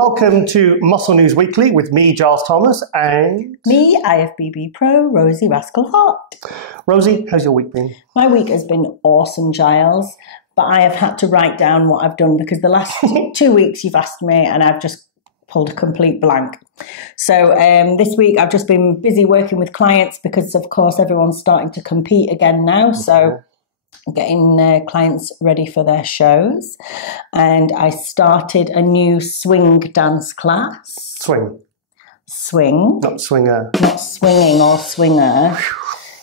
welcome to Muscle News Weekly with me, Giles Thomas, and... me, IFBB Pro, Rosie Rascal Hart. Rosie, how's your week been? My week has been awesome, Giles, but I have had to write down what I've done because the last 2 weeks you've asked me and I've just pulled a complete blank. So this week I've just been busy working with clients because, of course, everyone's starting to compete again now, so... getting clients ready for their shows, and I started a new swing dance class. Swing, not swinger, not swinging or swinger.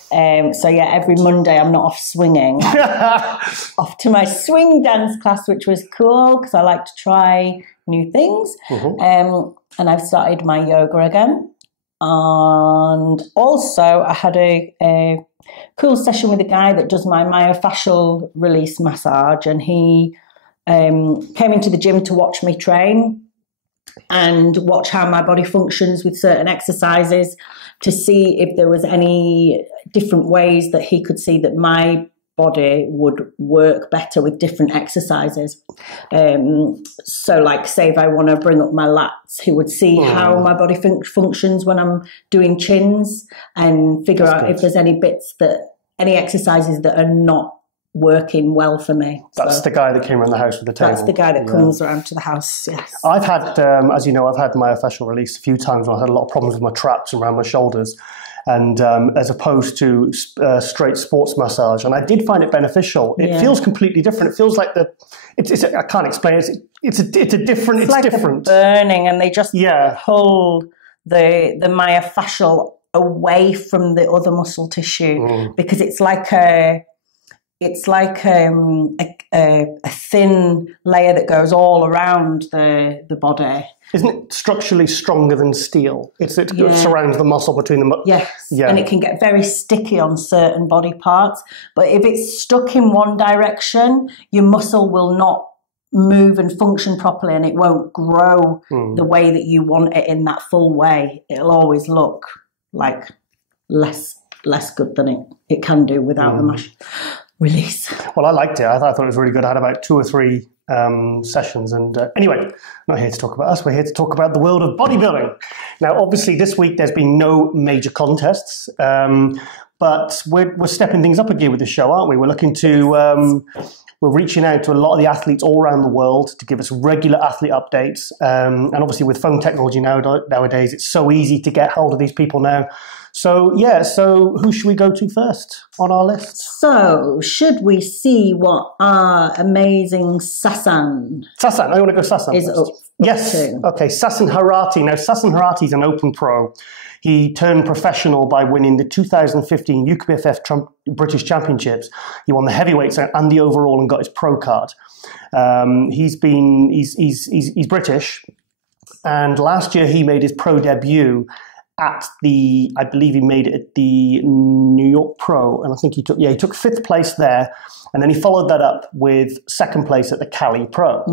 So yeah, every Monday I'm not off swinging, off to my swing dance class, which was cool because I like to try new things. And I've started my yoga again, and also I had a cool session with a guy that does my Myo-Fascial release massage, and he came into the gym to watch me train and watch how my body functions with certain exercises to see if there was any different ways that he could see that my body would work better with different exercises. So like, say if I want to bring up my lats, he would see how my body functions when I'm doing chins and figure out if there's any exercises that are not working well for me. That's the guy that came around the house with the table. That's the guy that comes around to the house, yes. I've had, as you know, I've had Myo-Fascial release a few times when I had a lot of problems with my traps around my shoulders. And as opposed to straight sports massage, and I did find it beneficial. It feels completely different. It feels like I can't explain it. It's different. It's like different. The burning, and they just pull the myofascial away from the other muscle tissue because it's like a thin layer that goes all around the body. Isn't it structurally stronger than steel? It surrounds the muscle between the... Yes, and it can get very sticky on certain body parts. But if it's stuck in one direction, your muscle will not move and function properly, and it won't grow the way that you want it in that full way. It'll always look like less good than it can do without the mash release. Well, I liked it. I thought it was really good. I had about 2 or 3 sessions, and anyway, not here to talk about us, we're here to talk about the world of bodybuilding. Now obviously this week there's been no major contests, but we're stepping things up a gear with the show, aren't we? We're looking to we're reaching out to a lot of the athletes all around the world to give us regular athlete updates, and obviously with phone technology nowadays it's so easy to get hold of these people now. So who should we go to first on our list? So, should we see what our amazing Sasan... Sasan, I want to go Sasan is first. Up yes, to. Okay, Sasan Heirati. Now, Sasan Heirati is an open pro. He turned professional by winning the 2015 UKBFF British Championships. He won the heavyweights and the overall and got his pro card. He's British, and last year he made his pro debut at I believe he made it at the New York Pro, and I think he took 5th place there, and then he followed that up with 2nd place at the Cali Pro.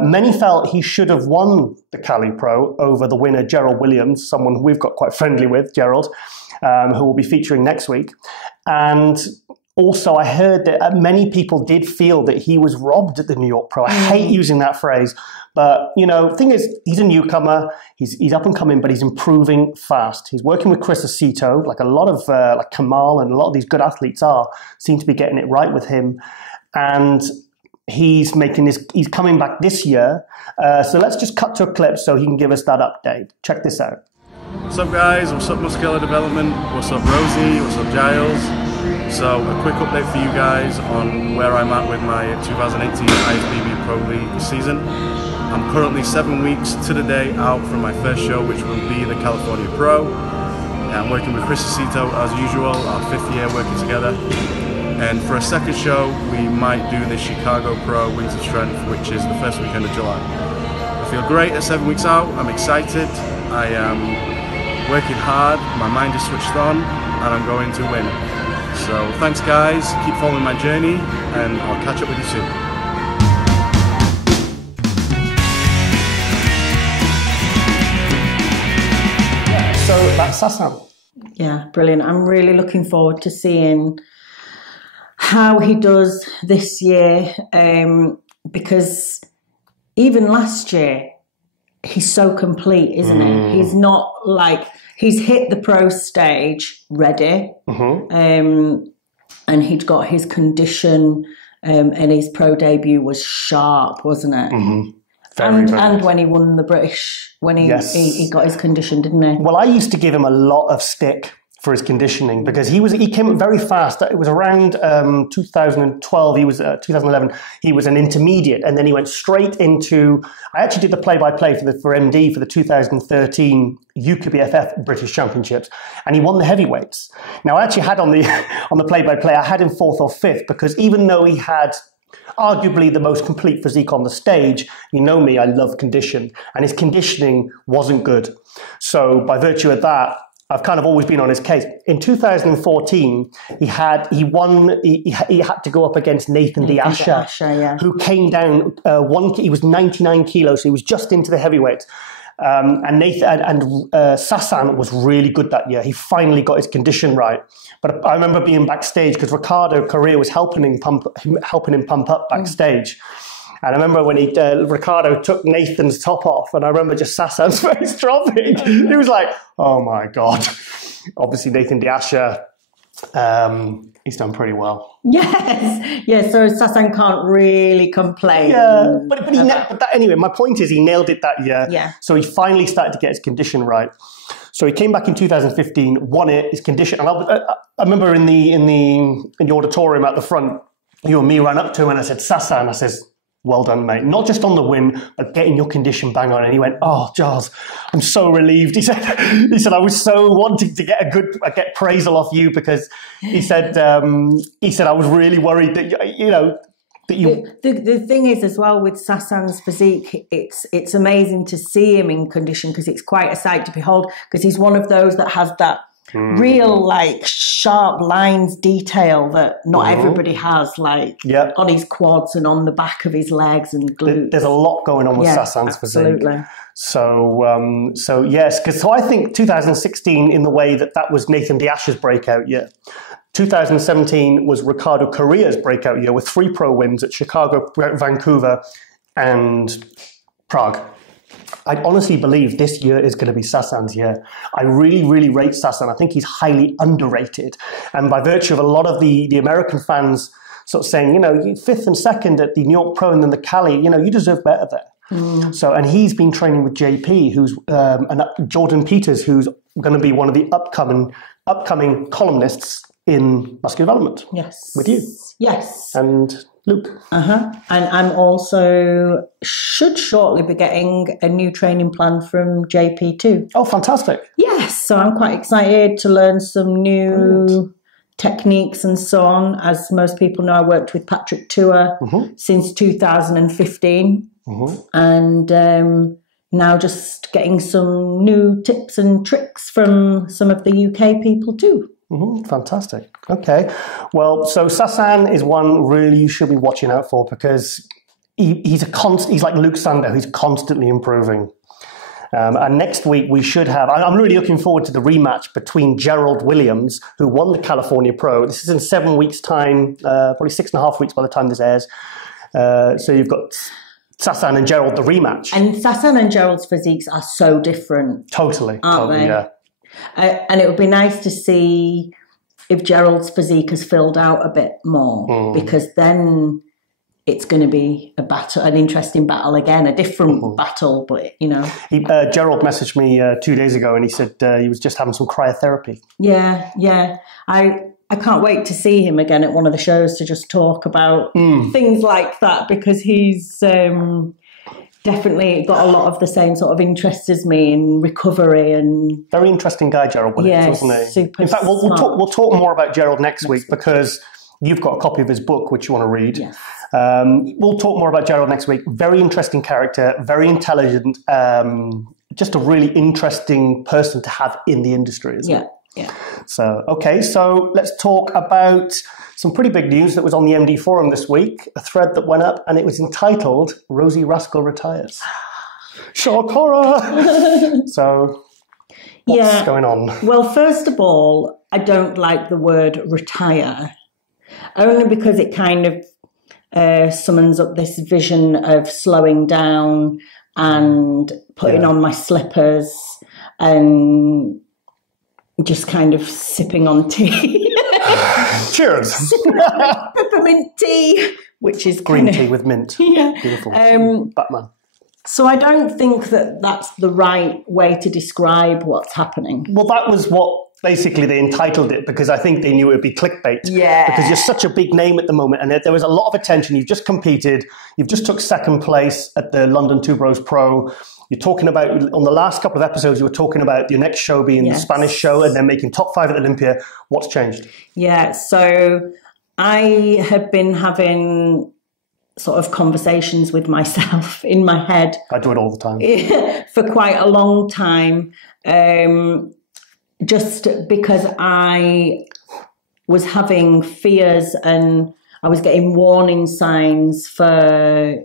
Many felt he should have won the Cali Pro over the winner, Gerald Williams, someone who we've got quite friendly with, Gerald, who will be featuring next week. And also, I heard that many people did feel that he was robbed at the New York Pro. I hate using that phrase, but the thing is, he's a newcomer. He's up and coming, but he's improving fast. He's working with Chris Aceto, like a lot of like Kamal and a lot of these good athletes seem to be getting it right with him, and he's coming back this year. So let's just cut to a clip so he can give us that update. Check this out. What's up, guys? What's up, Muscular Development? What's up, Rosie? What's up, Giles? So a quick update for you guys on where I'm at with my 2018 IFBB Pro League season. I'm currently 7 weeks to the day out from my first show, which will be the California Pro. I'm working with Chris Aceto as usual, our 5th year working together. And for a second show, we might do the Chicago Pro Winter Strength, which is the first weekend of July. I feel great at 7 weeks out. I'm excited. I am working hard. My mind is switched on, and I'm going to win. So thanks, guys. Keep following my journey, and I'll catch up with you soon. So that's Sasan. Yeah, brilliant. I'm really looking forward to seeing how he does this year, because even last year he's so complete, isn't he? He's not like, he's hit the pro stage ready, and he'd got his condition, and his pro debut was sharp, wasn't it? And when he won the British, when he got his condition, didn't he? Well, I used to give him a lot of stick for his conditioning because he came up very fast. It was around 2012. 2011. He was an intermediate, and then he went straight into. I actually did the play-by-play for MD for the 2013 UKBFF British Championships, and he won the heavyweights. Now, I actually had on the play-by-play, I had him 4th or 5th because even though he had arguably the most complete physique on the stage, you know me, I love condition, and his conditioning wasn't good. So by virtue of that, I've kind of always been on his case. In 2014, he had to go up against Nathan De Asher, who came down he was 99 kilos, so he was just into the heavyweights. And Sasan was really good that year. He finally got his condition right. But I remember being backstage because Ricardo Correia was helping him pump up backstage. And I remember when Ricardo took Nathan's top off, and I remember just Sasan's face dropping. He was like, "Oh my god!" Obviously, Nathan De Asher, he's done pretty well. Yes. So Sasan can't really complain. Yeah, but anyway, my point is he nailed it that year. Yeah. So he finally started to get his condition right. So he came back in 2015, won it, his condition. And I remember in the auditorium at the front, you and me ran up to him, and I said, "Sasan," I says, "Well done, mate. Not just on the win, but getting your condition bang on." And he went, "Oh, Giles, I'm so relieved." He said, "I was so wanting to get get praisal off you because," he said, "I was really worried that that you." The thing is as well with Sasan's physique, it's amazing to see him in condition because it's quite a sight to behold because he's one of those that has that real like sharp lines detail that not everybody has, like on his quads and on the back of his legs and glutes. There's a lot going on with Sasan's physique. So yes, I think 2016 in the way that was Nathan De Asher's breakout year. 2017 was Ricardo Correia's breakout year with 3 pro wins at Chicago, Vancouver, and Prague. I honestly believe this year is going to be Sasan's year. I really, really rate Sasan. I think he's highly underrated. And by virtue of a lot of the American fans sort of saying, you 5th and 2nd at the New York Pro and then the Cali, you deserve better there. So, and he's been training with JP, who's and Jordan Peters, who's going to be one of the upcoming columnists in muscular development. Yes. With you. Yes. And Luke. And I'm also should shortly be getting a new training plan from JP too. Oh, fantastic. Yes. So I'm quite excited to learn some new techniques and so on. As most people know, I worked with Patrick Tuor since 2015. And now just getting some new tips and tricks from some of the UK people too. Fantastic. Okay. Well, so Sasan is one really you should be watching out for because he's like Luke Sandow. He's constantly improving. And next week we should have, I'm really looking forward to the rematch between Gerald Williams, who won the California Pro. This is in 7 weeks' time, probably 6.5 weeks by the time this airs. So you've got Sasan and Gerald, the rematch. And Sasan and Gerald's physiques are so different. Totally. Yeah. And it would be nice to see if Gerald's physique has filled out a bit more because then it's going to be an interesting battle again, a different battle, but Gerald messaged me 2 days ago and he said he was just having some cryotherapy. Yeah. I can't wait to see him again at one of the shows to just talk about things like that because he's definitely got a lot of the same sort of interests as me in recovery and very interesting guy, Gerald Williams, wasn't he? Super. In fact, we'll talk more about Gerald next week because you've got a copy of his book which you want to read. Yes. We'll talk more about Gerald next week. Very interesting character, very intelligent, just a really interesting person to have in the industry, isn't it? Yeah. So let's talk about some pretty big news that was on the MD forum this week, a thread that went up and it was entitled Rosie Rascal Retires. Shock horror! So what's going on? Well, first of all, I don't like the word retire, only because it kind of summons up this vision of slowing down, and putting on my slippers and just kind of sipping on tea. Cheers. Sipping on peppermint tea, which is green tea with mint. Yeah. Beautiful. Batman. So I don't think that that's the right way to describe what's happening. Well, that was what basically they entitled it, because I think they knew it would be clickbait. Yeah. Because you're such a big name at the moment, and there was a lot of attention. You've just competed. You've just took second place at the London Two Bros Pro. You're talking about, on the last couple of episodes, you were talking about your next show being the Spanish show and then making top 5 at Olympia. What's changed? Yeah, so I have been having sort of conversations with myself in my head. I do it all the time. For quite a long time, just because I was having fears and I was getting warning signs for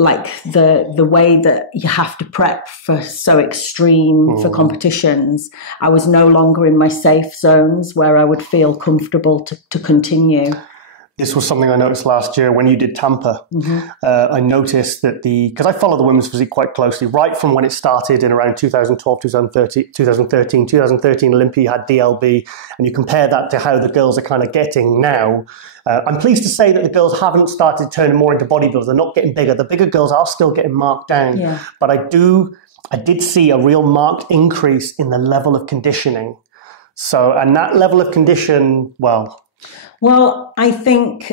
like the way that you have to prep for so extreme for competitions. I was no longer in my safe zones where I would feel comfortable to continue. This was something I noticed last year when you did Tampa. I noticed that because I follow the women's physique quite closely, right from when it started in around 2012, 2013 Olympia had DLB, and you compare that to how the girls are kind of getting now. I'm pleased to say that the girls haven't started turning more into bodybuilders. They're not getting bigger. The bigger girls are still getting marked down. Yeah. But I did see a real marked increase in the level of conditioning. So, and that level of condition, well, I think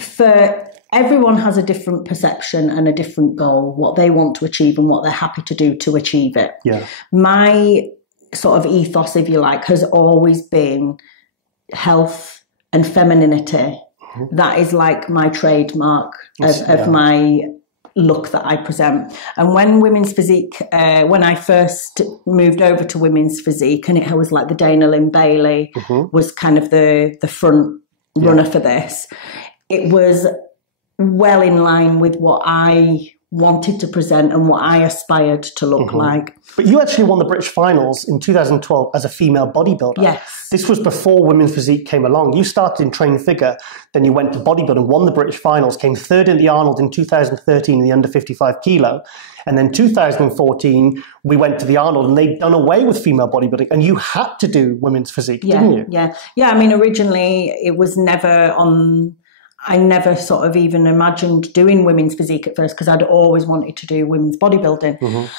for everyone has a different perception and a different goal, what they want to achieve and what they're happy to do to achieve it. Yeah. My sort of ethos, if you like, has always been health and femininity. That is like my trademark of my look that I present. And when women's physique, when I first moved over to women's physique, and it was like the Dana Lynn Bailey was kind of the front runner for this, it was well in line with what I wanted to present and what I aspired to look like. But you actually won the British finals in 2012 as a female bodybuilder. Yes. This was before women's physique came along. You started in train figure, then you went to bodybuilding, won the British finals, came third in the Arnold in 2013 in the under 55 kilo. And then 2014, we went to the Arnold and they'd done away with female bodybuilding and you had to do women's physique, didn't you? Yeah. I mean, originally it was never on... I never sort of even imagined doing women's physique at first because I'd always wanted to do women's bodybuilding.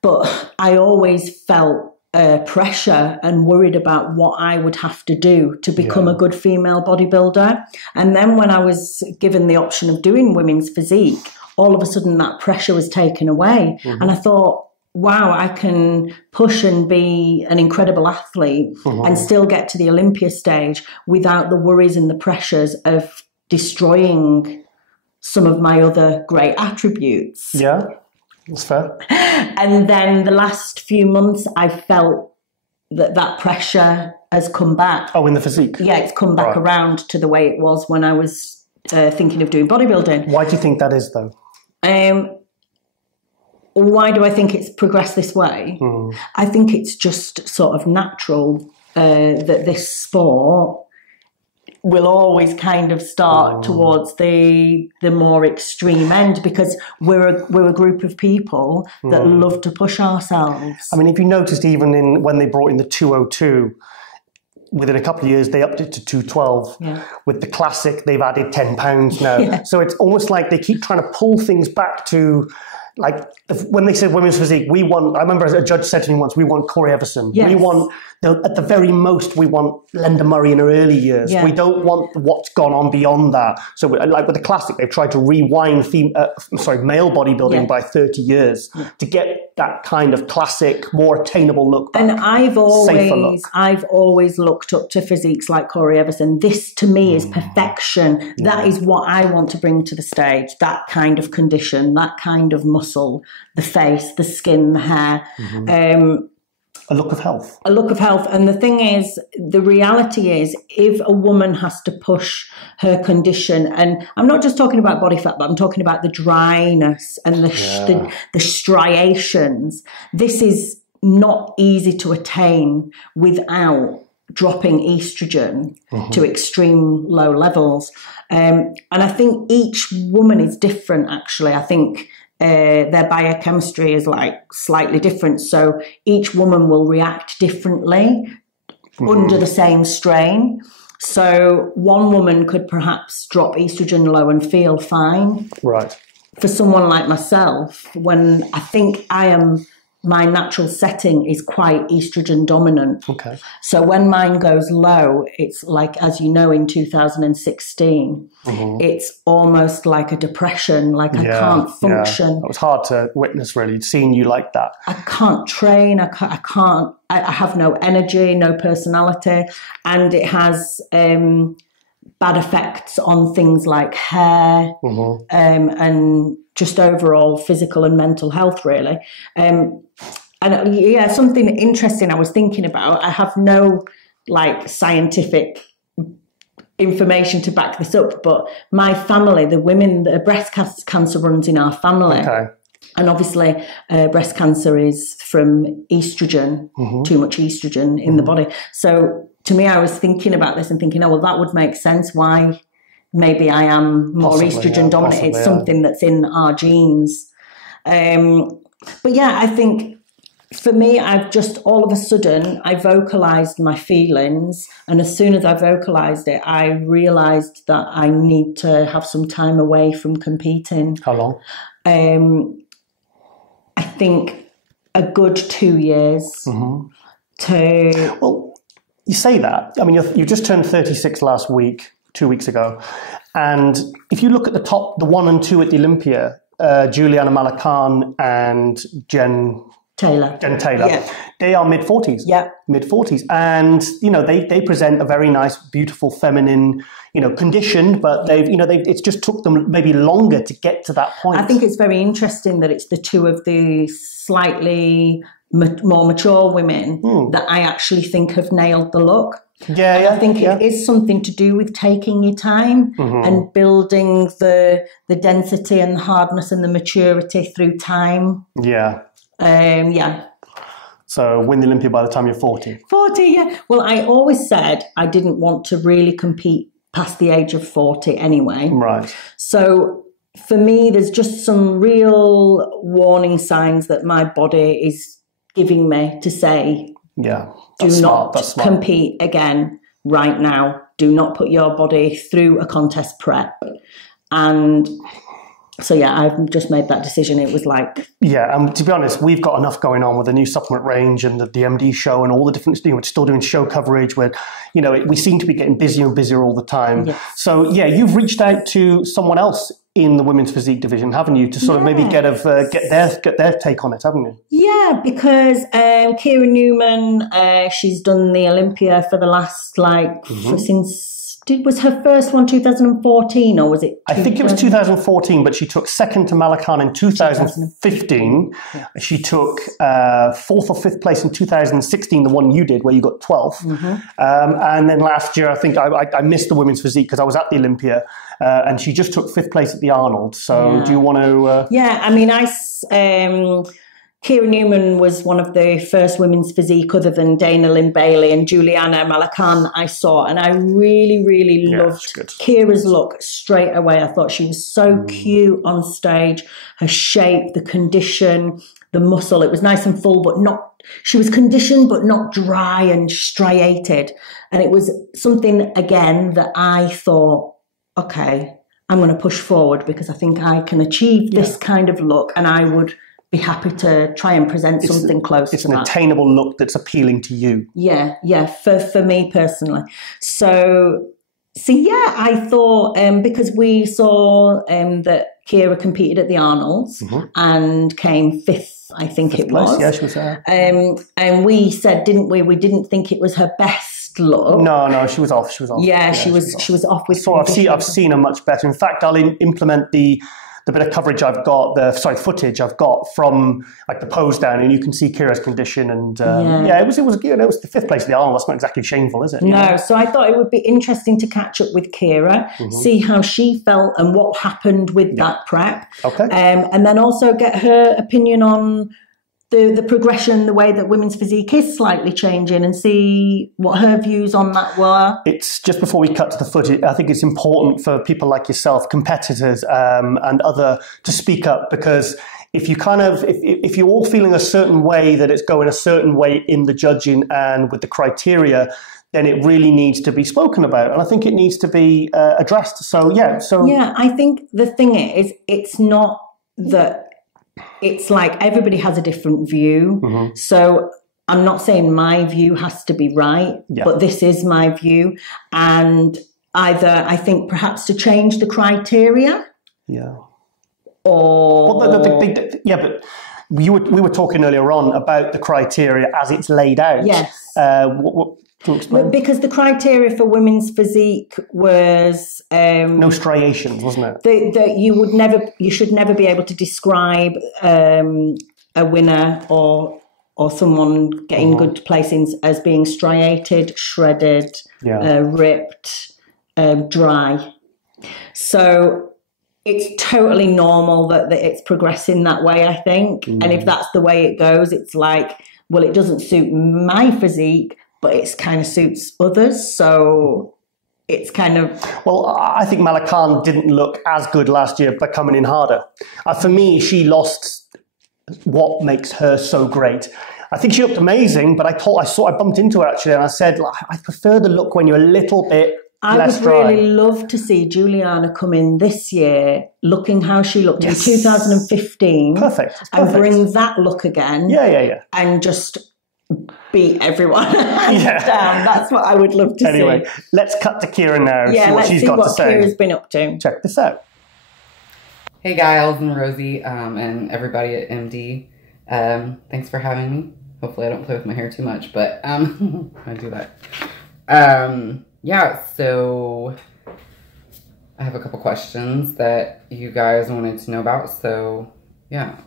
But I always felt pressure and worried about what I would have to do to become a good female bodybuilder. And then when I was given the option of doing women's physique, all of a sudden that pressure was taken away. And I thought, wow, I can push and be an incredible athlete and still get to the Olympia stage without the worries and the pressures of destroying some of my other great attributes. Yeah, that's fair. And then the last few months, I felt that pressure has come back. Oh, in the physique? Yeah, it's come back around to the way it was when I was thinking of doing bodybuilding. Why do you think that is, though? Why do I think it's progressed this way? I think it's just sort of natural that this sport will always kind of start towards the more extreme end because we're a group of people that love to push ourselves. I mean, if you noticed, even when they brought in the 202, within a couple of years, they upped it to 212. With the classic, they've added 10 pounds now. So it's almost like they keep trying to pull things back to... Like when they said women's physique, I remember a judge said to me once, we want Correia. We want, at the very most, we want Linda Murray in her early years. We don't want what's gone on beyond that. So like with the classic, they've tried to rewind male bodybuilding by 30 years to get that kind of classic, more attainable look back. And I've always looked up to physiques like Correia. This to me is perfection. That is what I want to bring to the stage. That kind of condition, that kind of muscle, the face, the skin, the hair. A look of health. A look of health. And the thing is, the reality is, if a woman has to push her condition, and I'm not just talking about body fat, but I'm talking about the dryness and the striations, this is not easy to attain without dropping estrogen to extreme low levels. And I think each woman is different, actually. I think their biochemistry is like slightly different. So each woman will react differently under the same strain. So one woman could perhaps drop estrogen low and feel fine. Right. For someone like myself, when I think my natural setting is quite estrogen dominant. Okay. So when mine goes low, it's like, as you know, in 2016, it's almost like a depression, like I can't function. Yeah. It was hard to witness, really, seeing you like that. I can't train, I have no energy, no personality, and it has bad effects on things like hair and just overall physical and mental health, really. And yeah, something interesting I was thinking about, I have no like scientific information to back this up, but my family, the women, the breast cancer runs in our family. Okay. And obviously, breast cancer is from estrogen, too much estrogen in the body. So to me, I was thinking about this and thinking, oh, well, that would make sense why maybe I am more estrogen dominant. It's something that's in our genes. But yeah, I think for me, I've just all of a sudden, I vocalized my feelings. And as soon as I vocalized it, I realized that I need to have some time away from competing. How long? I think a good 2 years to... Well, you say that. I mean, you just turned 36 last week, 2 weeks ago. And if you look at the 1 and 2 at the Olympia, Juliana Malacan and Jen Taylor, they are mid-40s. Yeah. Mid-40s. And, you know, they present a very nice, beautiful, feminine, you know, condition, but it's just took them maybe longer to get to that point. I think it's very interesting that it's the two of the slightly more mature women that I actually think have nailed the look. Yeah, I think it is something to do with taking your time and building the density and hardness and the maturity through time. Yeah. Yeah. So win the Olympia by the time you're 40. 40, yeah. Well, I always said I didn't want to really compete past the age of 40 anyway. Right. So for me, there's just some real warning signs that my body is giving me to say, do not compete again right now. Do not put your body through a contest prep. And so, yeah, I've just made that decision. It was like... Yeah, and to be honest, we've got enough going on with the new supplement range and the MD show and all the different... You know, we're still doing show coverage where, you know, we seem to be getting busier and busier all the time. Yes. So, yeah, you've reached out to someone else in the women's physique division, haven't you, to sort of maybe get their take on it, haven't you? Yeah, because Kira Newman, she's done the Olympia for the last, since... Was her first one 2014 or was it? I think it was 2014, but she took second to Malacan in 2015. Yeah. She took 4th or 5th place in 2016, the one you did where you got 12th. And then last year, I think I missed the women's physique because I was at the Olympia and she just took 5th place at the Arnold. So do you want to... Yeah, I mean, Kira Newman was one of the first women's physique other than Dana Lynn Bailey and Juliana Malacan I saw. And I really, really loved Kira's look straight away. I thought she was so cute on stage. Her shape, the condition, the muscle. It was nice and full, but not... She was conditioned, but not dry and striated. And it was something, again, that I thought, okay, I'm going to push forward because I think I can achieve this kind of look and I would... be happy to try and present something close to that. It's an attainable look that's appealing to you. Yeah, for me personally. So yeah, I thought, because we saw that Kira competed at the Arnolds and came 5th, I think it was. Yeah, she was there. And we said, didn't we? We didn't think it was her best look. No, she was off. Yeah, she was off with. So I've seen her much better. In fact, I'll implement the bit of coverage I've got, footage I've got from like the pose down, and you can see Kira's condition. And it was the 5th place at the Arnold. That's not exactly shameful, is it? No. So I thought it would be interesting to catch up with Kira, see how she felt and what happened with that prep. Okay. And then also get her opinion on the progression, the way that women's physique is slightly changing, and see what her views on that were. It's just before we cut to the footage, I think it's important for people like yourself, competitors and other, to speak up, because if you if you're all feeling a certain way, that it's going a certain way in the judging and with the criteria, then it really needs to be spoken about. And I think it needs to be addressed. Yeah, I think the thing is, it's not that it's like everybody has a different view. Mm-hmm. So I'm not saying my view has to be right, but this is my view. And either I think perhaps to change the criteria. Yeah. Or... but we were talking earlier on about the criteria as it's laid out. Yes. Because the criteria for women's physique was no striations, wasn't it? That you should never be able to describe a winner or someone getting good placings as being striated, shredded, ripped, dry. So it's totally normal that it's progressing that way, I think. And if that's the way it goes, it's like, well, it doesn't suit my physique, but it kind of suits others. So it's kind of... Well, I think Malak Khan didn't look as good last year by coming in harder. For me, she lost what makes her so great. I think she looked amazing, but I bumped into her actually, and I said, I prefer the look when you're a little bit less dry. I would really love to see Juliana come in this year looking how she looked in 2015. Perfect. And bring that look again. Yeah. And just... beat everyone down. That's what I would love to see. Anyway, let's cut to Kira now and see what she's got to say. Kira's been up to. Check this out. Hey, Giles and Rosie, and everybody at MD. Thanks for having me. Hopefully I don't play with my hair too much, but I do that. So I have a couple questions that you guys wanted to know about. So,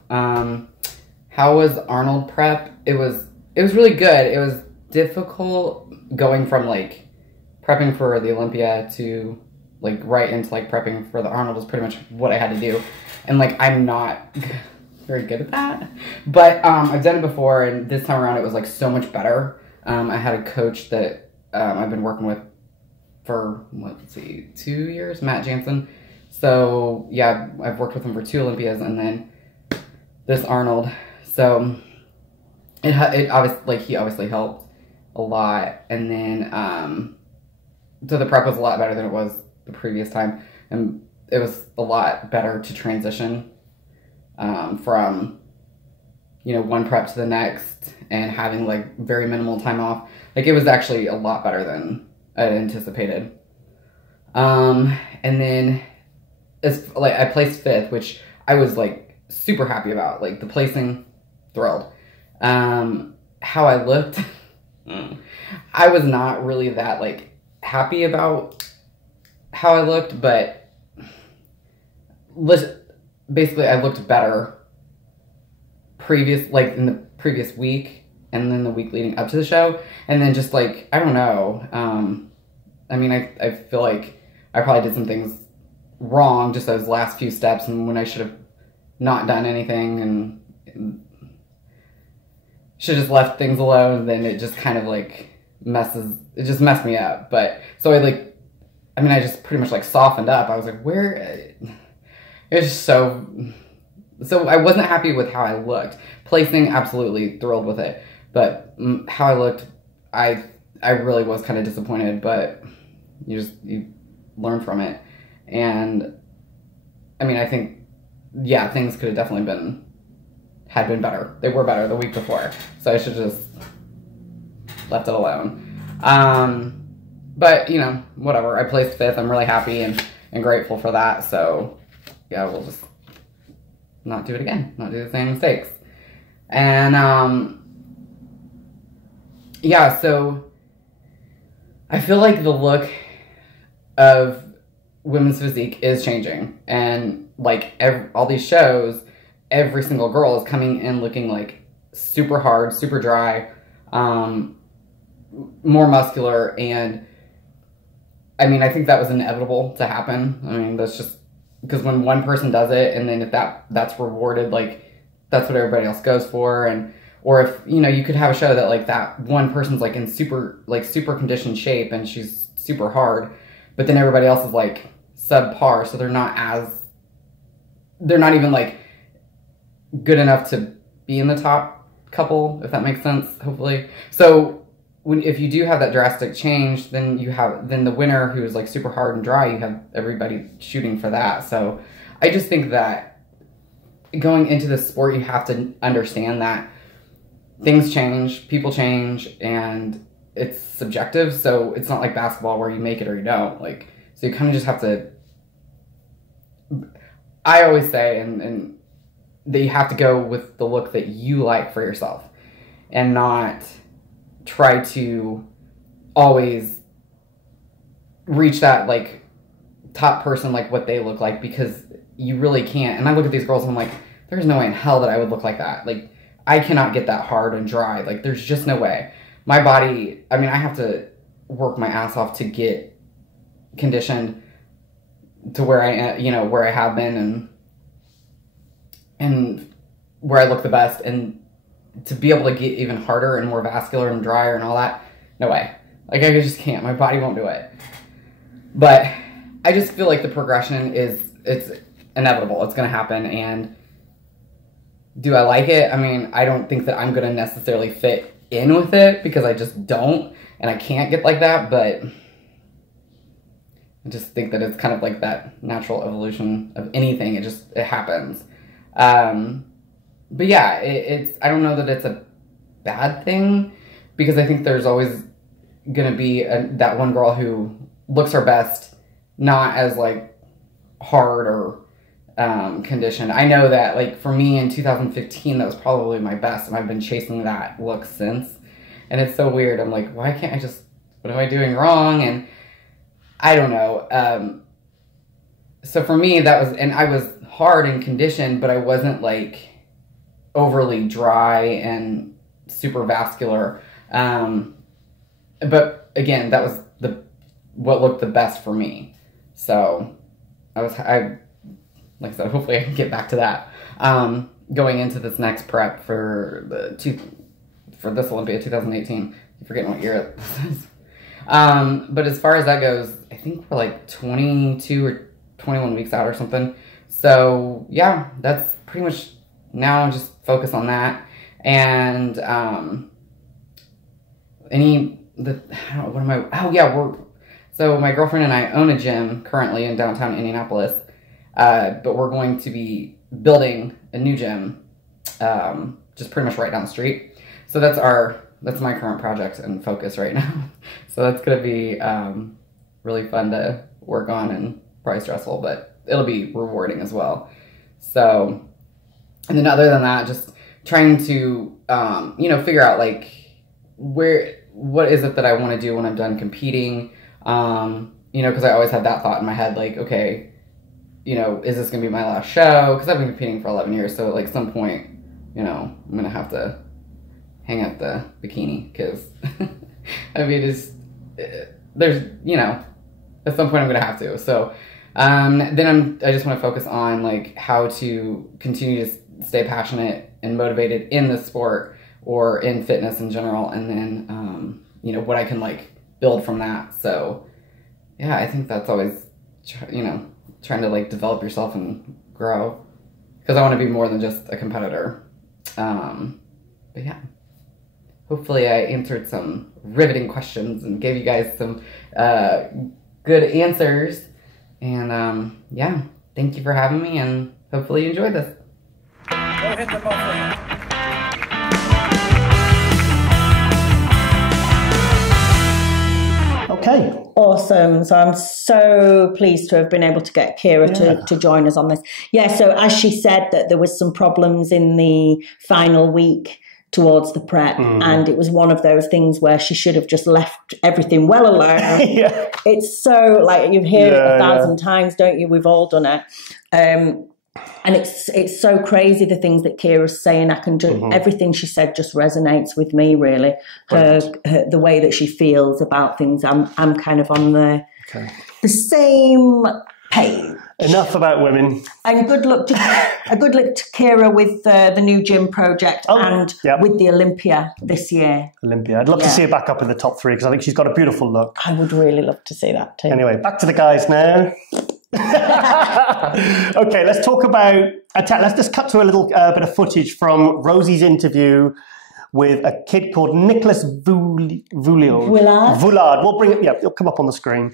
how was Arnold prep? It was really good. It was difficult going from like prepping for the Olympia to like right into like prepping for the Arnold was pretty much what I had to do. And like I'm not very good at that. But I've done it before, and this time around it was like so much better. I had a coach that I've been working with for 2 years, Matt Jansen. So yeah, I've worked with him for 2 Olympias and then this Arnold. So it obviously, like, he obviously helped a lot. And then, so the prep was a lot better than it was the previous time. And it was a lot better to transition, from, one prep to the next and having, like, very minimal time off. Like, it was actually a lot better than I had anticipated. And then, I placed 5th, which I was, like, super happy about. Like, the placing, thrilled. How I looked, I was not really that, like, happy about how I looked, but basically I looked better in the previous week and then the week leading up to the show. And then just, like, I don't know. I feel like I probably did some things wrong, just those last few steps, and when I should have not done anything and should have just left things alone, then it just kind of like messed me up. But so I just pretty much like softened up. I was like, it was just so I wasn't happy with how I looked. Placing, absolutely thrilled with it, but how I looked, I really was kind of disappointed, but you learn from it. And I think, things could have definitely had been better. They were better the week before, so I should have just left it alone. But whatever. I placed 5th. I'm really happy and grateful for that. So we'll just not do it again. Not do the same mistakes. And so I feel like the look of women's physique is changing, and like all these shows, every single girl is coming in looking like super hard, super dry, more muscular. And I think that was inevitable to happen. That's just because when one person does it, and then if that's rewarded, like that's what everybody else goes for. And or if, you know, you could have a show that like that one person's like in super conditioned shape and she's super hard, but then everybody else is like subpar, so they're not even like good enough to be in the top couple, if that makes sense, hopefully. So if you do have that drastic change, then the winner who is like super hard and dry, you have everybody shooting for that. So I just think that going into the sport, you have to understand that things change, people change, and it's subjective. So it's not like basketball where you make it or you don't. Like, so you kind of just have to, I always say, and that you have to go with the look that you like for yourself and not try to always reach that like top person, like what they look like, because you really can't. And I look at these girls and I'm like, there's no way in hell that I would look like that. Like, I cannot get that hard and dry. Like, there's just no way. My body, I mean, I have to work my ass off to get conditioned to where I am, you know, where I have been and where I look the best, and to be able to get even harder and more vascular and drier and all that, no way. Like, I just can't. My body won't do it. But I just feel like the progression it's inevitable. It's going to happen. And do I like it? I mean, I don't think that I'm going to necessarily fit in with it because I just don't, and I can't get like that, but I just think that it's kind of like that natural evolution of anything. It happens. But yeah, I don't know that it's a bad thing, because I think there's always going to be that one girl who looks her best, not as like hard or conditioned. I know that, like, for me in 2015, that was probably my best, and I've been chasing that look since. And it's so weird. I'm like, why can't I just, what am I doing wrong? And I don't know. So for me, that was, and I was hard and conditioned, but I wasn't like overly dry and super vascular. But again, that was what looked the best for me. So like I said, hopefully I can get back to that. Going into this next prep for this Olympia 2018. I'm forgetting what year it is. But as far as that goes, I think we're like 22 or 21 weeks out or something. So yeah, that's pretty much now just focus on that. And so my girlfriend and I own a gym currently in downtown Indianapolis. But we're going to be building a new gym, just pretty much right down the street. So that's my current project and focus right now. So that's going to be really fun to work on and probably stressful, but it'll be rewarding as well. So, and then other than that, just trying to, figure out like what is it that I want to do when I'm done competing? Because I always had that thought in my head, like, okay, is this going to be my last show? Because I've been competing for 11 years. So, like, some point, I'm going to have to hang up the bikini. Because, I mean, there's, at some point I'm going to have to. So, then I just want to focus on, like, how to continue to stay passionate and motivated in the sport or in fitness in general. And then, what I can, like, build from that. So, yeah, I think that's always, trying to like develop yourself and grow, because I want to be more than just a competitor. But yeah, hopefully I answered some riveting questions and gave you guys some good answers. And yeah, thank you for having me, and hopefully you enjoyed this. Go hit the button. Okay. Awesome. So I'm so pleased to have been able to get Kira to join us on this. Yeah, so as she said, that there was some problems in the final week towards the prep, and it was one of those things where she should have just left everything well alone. Yeah. It's so, like, you've heard it 1,000 times, don't you? We've all done it. And it's so crazy, the things that Kira's saying. I can do everything she said just resonates with me, really. Her the way that she feels about things. I'm kind of on the same Hey. Enough about women. And good luck to Kira with the new gym project with the Olympia this year. Olympia. I'd love to see her back up in the top 3 because I think she's got a beautiful look. I would really love to see that too. Anyway, back to the guys now. Okay, let's talk about... Let's just cut to a little bit of footage from Rosie's interview with a kid called Nicolas Vullioud. We'll bring it, it'll come up on the screen.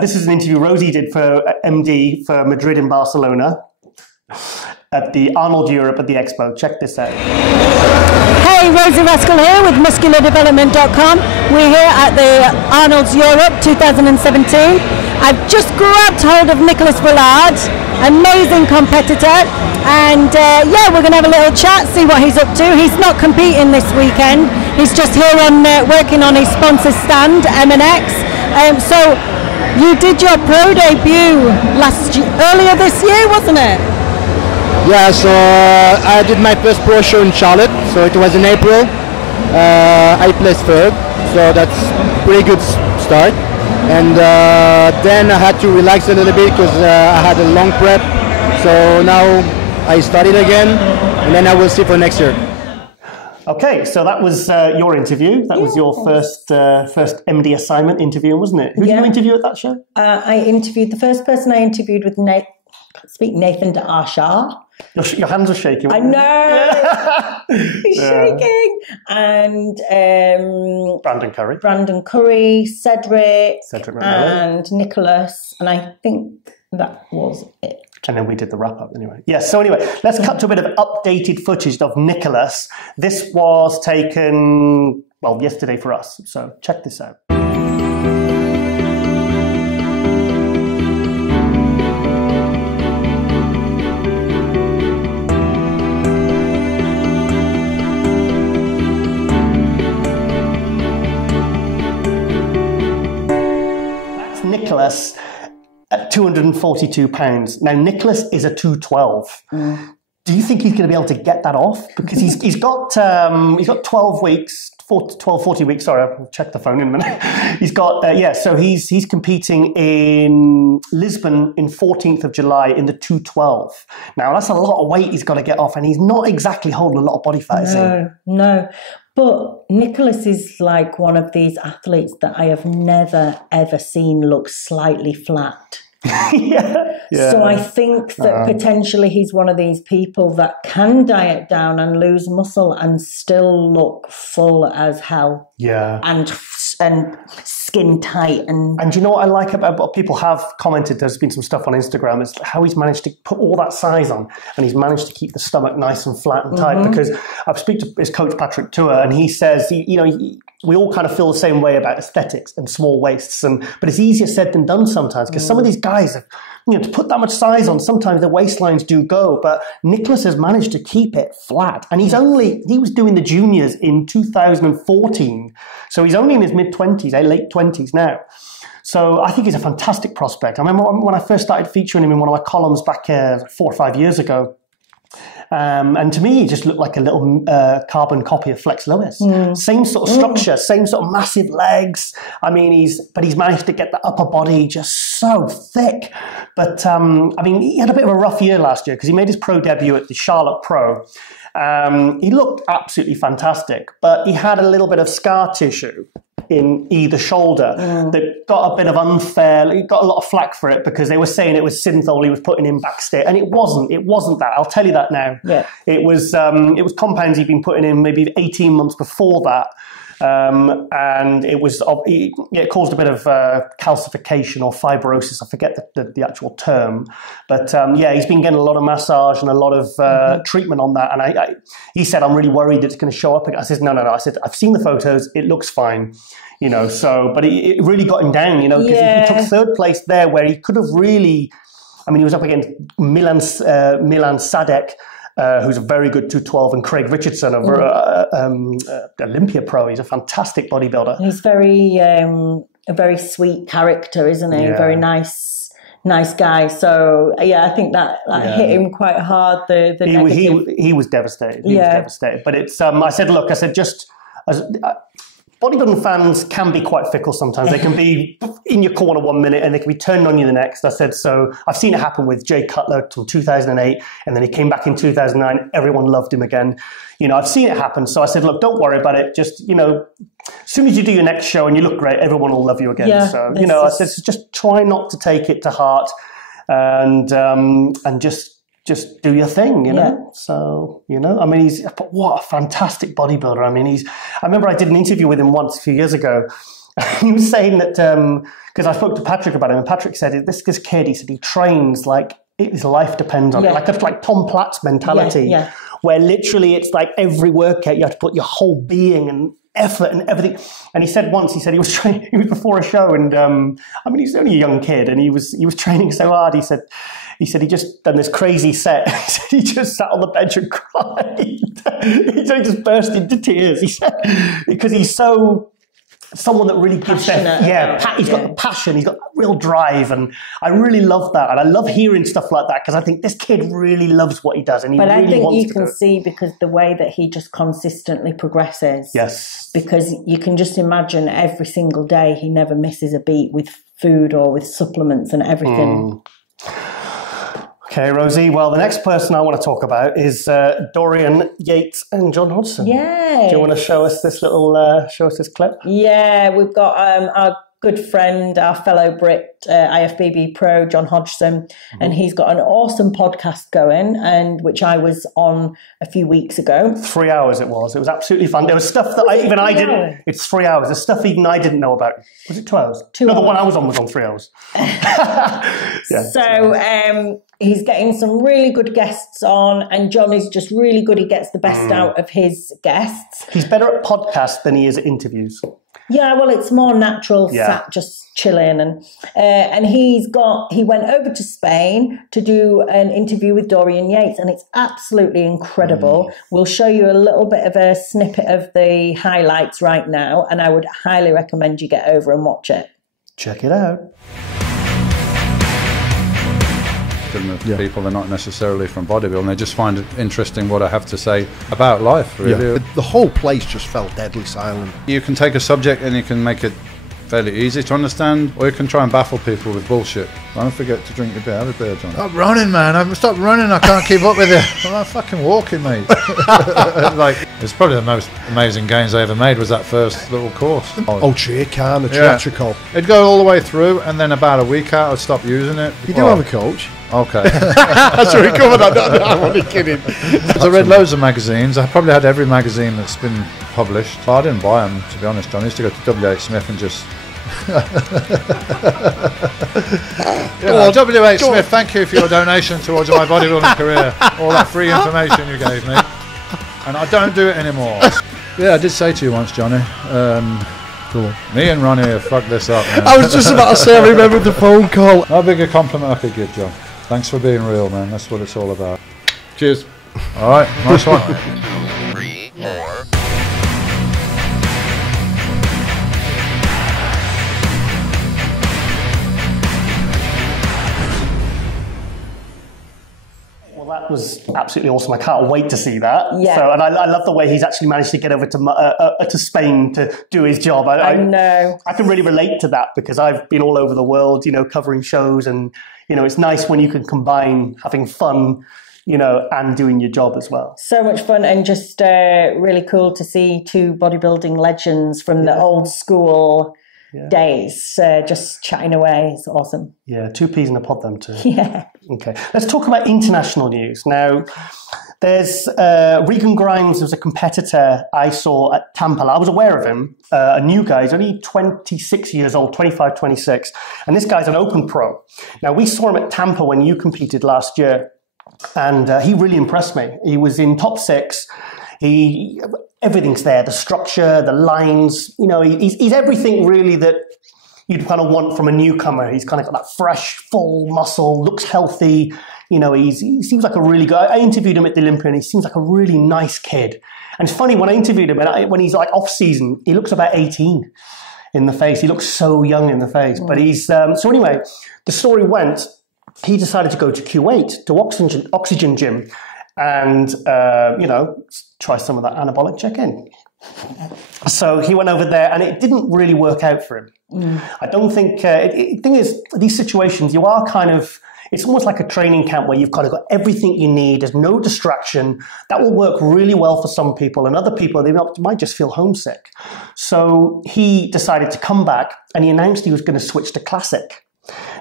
This is an interview Rosie did for MD for Madrid and Barcelona at the Arnold Europe at the Expo. Check this out. Hey, Rosie Rascal here with musculardevelopment.com. We're here at the Arnold's Europe 2017. I've just grabbed hold of Nicolas Vullioud, amazing competitor. And we're going to have a little chat, see what he's up to. He's not competing this weekend. He's just here on working on his sponsor stand, M&X. So you did your pro debut earlier this year, wasn't it? Yeah, so I did my first pro show in Charlotte. So it was in April. I placed 3rd, so that's pretty good start. And then I had to relax a little bit because I had a long prep. So now I started again, and then I will see for next year. Okay, so that was your interview. That was your first MD assignment interview, wasn't it? Who did you interview at that show? The first person I interviewed with Nathan D'Arshar. Your hands are shaking. I know. He's shaking. And Brandon Curry, Cedric and Nicholas. And I think that was it. And then we did the wrap-up anyway. Yes, so anyway, let's cut to a bit of updated footage of Nicolas. This was taken, yesterday for us. So check this out. That's Nicolas at 242 pounds. Now, Nicolas is a 212. Do you think he's going to be able to get that off? Because he's got 12 weeks, 40 weeks. Sorry, I'll check the phone in a minute. He's got so he's competing in Lisbon in 14th of July in the 212. Now that's a lot of weight he's got to get off, and he's not exactly holding a lot of body fat, is he? No. But Nicolas is like one of these athletes that I have never ever seen look slightly flat. So I think that potentially he's one of these people that can diet down and lose muscle and still look full as hell. Yeah. And skin tight. And you know what I like about what people have commented, there's been some stuff on Instagram, is how he's managed to put all that size on and he's managed to keep the stomach nice and flat and tight. Because I've spoken to his coach, Patrick Tuor, and he says, we all kind of feel the same way about aesthetics and small waists, but it's easier said than done sometimes, because some of these guys have, to put that much size on, sometimes the waistlines do go, but Nicolas has managed to keep it flat. And he was doing the juniors in 2014, so he's only in his mid-20s, late 20s now. So I think he's a fantastic prospect. I remember when I first started featuring him in one of my columns back 4 or 5 years ago, and to me, he just looked like a little carbon copy of Flex Lewis. Same sort of structure, same sort of massive legs. I mean, he's managed to get the upper body just so thick. But he had a bit of a rough year last year because he made his pro debut at the Charlotte Pro. He looked absolutely fantastic, but he had a little bit of scar tissue in either shoulder that got a bit of he got a lot of flack for it because they were saying it was synthol he was putting in backstage, and it wasn't that. I'll tell you that now. It was compounds he'd been putting in maybe 18 months before that, and it caused a bit of calcification or fibrosis. I forget the actual term, but he's been getting a lot of massage and a lot of treatment on that, and he said, I'm really worried that it's going to show up again. I said, no. I said, I've seen the photos, it looks fine. But it really got him down, because he took 3rd place there where he could have really, he was up against Milan Sadek, who's a very good 212, and Craig Richardson of Olympia Pro. He's a fantastic bodybuilder. He's a very sweet character, isn't he? Yeah. Very nice guy. So I think that hit him quite hard. Negative. He was devastated. He was devastated. But it's I said, look, just bodybuilding fans can be quite fickle sometimes. They can be in your corner 1 minute and they can be turning on you the next. I said, so I've seen it happen with Jay Cutler from 2008, and then he came back in 2009. Everyone loved him again. You know, I've seen it happen. So I said, look, don't worry about it. Just, you know, as soon as you do your next show and you look great, everyone will love you again. Yeah, so, you know, I said, just try not to take it to heart and just do your thing, you know? Yeah. So, you know, I mean, what a fantastic bodybuilder. I mean, I remember I did an interview with him once a few years ago. He was saying that, because I spoke to Patrick about him, and Patrick said, this kid, he said, he trains like his life depends on it. Like Tom Platt's mentality, where literally it's like every workout, you have to put your whole being and effort and everything. And he said once, he was training, he was before a show, and I mean, he's only a young kid, and he was training so hard. He said he just done this crazy set. He just sat on the bench and cried. He just burst into tears. He said, because he's someone that really gives he's got the passion, he's got real drive, and I really love that. And I love hearing stuff like that, because I think this kid really loves what he does, and I think you can see, because the way that he just consistently progresses. Yes. Because you can just imagine every single day he never misses a beat with food or with supplements and everything. Okay, Rosie. Well, the next person I want to talk about is Dorian, Yates, and John Hodgson. Yeah. Do you want to show us this clip? Yeah, we've got our good friend, our fellow Brit, IFBB pro, John Hodgson, and he's got an awesome podcast going, and which I was on a few weeks ago. 3 hours it was. It was absolutely fun. There was stuff that I didn't. It's 3 hours. There's stuff even I didn't know about. Was it 2 hours? The one I was on 3 hours. So he's getting some really good guests on, and John is just really good. He gets the best out of his guests. He's better at podcasts than he is at interviews. Yeah, well, it's more natural, sat just chilling, and he went over to Spain to do an interview with Dorian Yates, and it's absolutely incredible. We'll show you a little bit of a snippet of the highlights right now, and I would highly recommend you get over and watch it. Check it out. People that are not necessarily from bodybuilding, they just find it interesting what I have to say about life, really. The whole place just felt deadly silent. You can take a subject and you can make it fairly easy to understand, or you can try and baffle people with bullshit. Don't forget to drink your beer. Have a beer, John. Stop running, man. Stop running. I can't keep up with you. I'm fucking walking, mate. Like, it's probably the most amazing gains I ever made was that first little course. Cheer can, the theatrical. It'd go all the way through, and then about a week out, I'd stop using it. You do have a coach. Okay. So we covered that. I'm only kidding. I read loads of magazines. I probably had every magazine that's been published. But I didn't buy them, to be honest, John. I used to go to W.H. Smith and just... W.H. Smith, thank you for your donation towards my bodybuilding career. All that free information you gave me. And I don't do it anymore. Yeah, I did say to you once, Johnny, me and Ronnie have fucked this up, man. I was just about to say, I remembered the phone call. How big a compliment I could give, John. Thanks for being real, man. That's what it's all about. Cheers. All right, nice one. 3 more. That was absolutely awesome. I can't wait to see that. Yeah. So, and I love the way he's actually managed to get over to Spain to do his job. I know. I can really relate to that, because I've been all over the world, covering shows, and it's nice when you can combine having fun, and doing your job as well. So much fun, and just really cool to see two bodybuilding legends from the old school days just chatting away. It's awesome. Yeah, 2 peas in a pod, them two. Yeah. Okay, let's talk about international news. Now, there's Regan Grimes was a competitor I saw at Tampa. I was aware of him, a new guy. He's only 26 years old, 25, 26. And this guy's an open pro. Now, we saw him at Tampa when you competed last year, and he really impressed me. He was in top 6. Everything's there, the structure, the lines, he's everything really that you'd kind of want from a newcomer. He's kind of got that fresh, full muscle, looks healthy. He seems like a really good... I interviewed him at the Olympia, and he seems like a really nice kid. And it's funny, when I interviewed him, when he's like off season, he looks about 18 in the face. He looks so young in the face. But he's... so anyway, the story went, he decided to go to Kuwait, to Oxygen Gym, and, try some of that anabolicchicken. So he went over there, and it didn't really work out for him. I don't think. Thing is, these situations, you are kind of. It's almost like a training camp where you've kind of got everything you need. There's no distraction. That will work really well for some people, and other people might just feel homesick. So he decided to come back, and he announced he was going to switch to classic.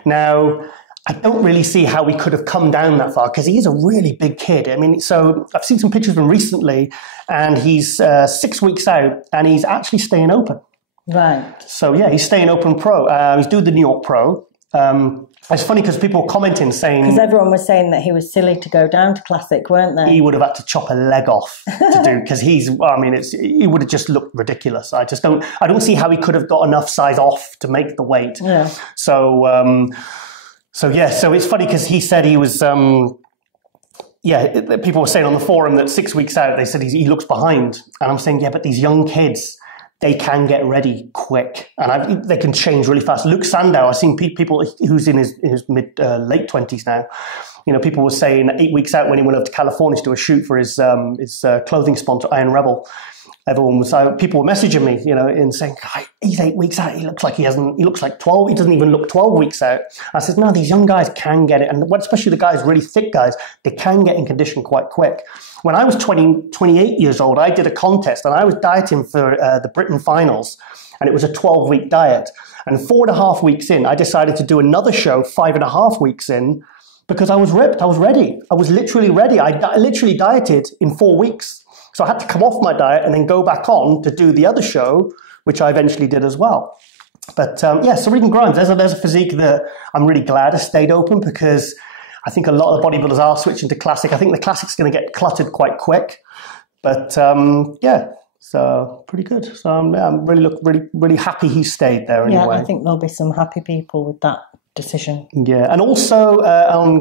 Now, I don't really see how he could have come down that far because he is a really big kid. I mean, so I've seen some pictures of him recently, and he's 6 weeks out, and he's actually staying open. Right. So yeah, he's staying open pro. He's doing the New York Pro. It's funny because people were commenting saying... Because everyone was saying that he was silly to go down to classic, weren't they? He would have had to chop a leg off to do, because he would have just looked ridiculous. I don't see how he could have got enough size off to make the weight. Yeah. So it's funny because he said he was... people were saying on the forum that 6 weeks out, they said he looks behind. And I'm saying, yeah, but these young kids... they can get ready quick, and they can change really fast. Luke Sandow, I've seen people who's in his late 20s now. You know, people were saying 8 weeks out when he went over to California to do a shoot for his clothing sponsor, Iron Rebel. People were messaging me, you know, and saying, he's 8 weeks out. He looks like he looks like 12. He doesn't even look 12 weeks out. I said, no, these young guys can get it. And especially the guys, really thick guys, they can get in condition quite quick. When I was 28 years old, I did a contest and I was dieting for the Britain finals, and it was a 12-week diet. And 4.5 weeks in, I decided to do another show 5.5 weeks in, because I was ripped. I was ready. I was literally ready. I literally dieted in 4 weeks. So I had to come off my diet and then go back on to do the other show, which I eventually did as well. But so Regan Grimes, there's a physique that I'm really glad has stayed open, because I think a lot of the bodybuilders are switching to classic. I think the classic's going to get cluttered quite quick. But so pretty good. So I'm really happy he stayed there anyway. Yeah, I think there'll be some happy people with that decision. Yeah, and also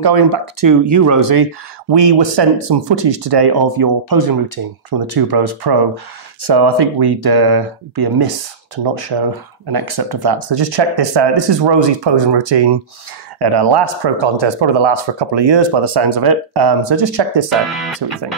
going back to you, Rosie, we were sent some footage today of your posing routine from the Two Bros Pro. So I think we'd be amiss to not show an excerpt of that. So just check this out. This is Rosie's posing routine at our last pro contest, probably the last for a couple of years by the sounds of it. So just check this out, see what you think.